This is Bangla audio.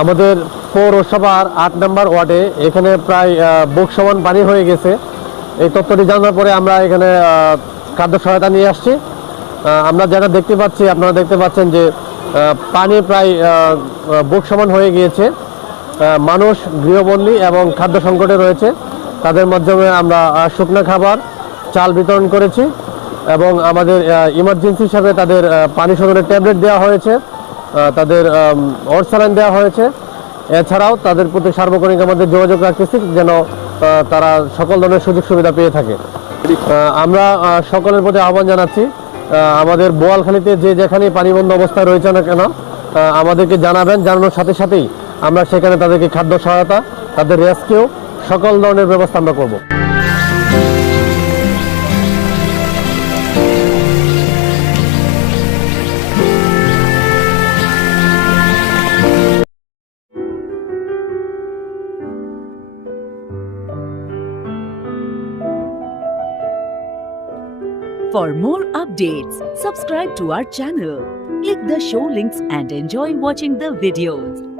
আমাদের পৌরসভার ৮ নম্বর ওয়ার্ডে এখানে প্রায় বুক সমান পানি হয়ে গেছে। এই তথ্যটি জানার পরে আমরা এখানে খাদ্য সহায়তা নিয়ে আসছি। আমরা যারা দেখতে পাচ্ছি, আপনারা দেখতে পাচ্ছেন যে পানি প্রায় বুক সমান হয়ে গিয়েছে। মানুষ গৃহবন্দী এবং খাদ্য সংকটে রয়েছে। তাদের মাধ্যমে আমরা শুকনো খাবার, চাল বিতরণ করেছি এবং আমাদের ইমার্জেন্সি হিসাবে তাদের পানি শোধনের ট্যাবলেট দেওয়া হয়েছে, তাদের অর্সালাইন দেওয়া হয়েছে। এছাড়াও তাদের প্রতি সার্বক্ষণিক আমাদের যোগাযোগ রাখতেছি যেন তারা সকল ধরনের সুযোগ সুবিধা পেয়ে থাকে। আমরা সকলের প্রতি আহ্বান জানাচ্ছি, আমাদের বোয়ালখালীতে যে যেখানে পানিবন্ধ অবস্থায় রয়েছে না কেন আমাদেরকে জানাবেন। জানানোর সাথে সাথেই আমরা সেখানে তাদেরকে খাদ্য সহায়তা, তাদের রেস্কিউ, সকল ধরনের ব্যবস্থা আমরা করব। For more updates, subscribe to our channel, click the show links and enjoy watching the videos.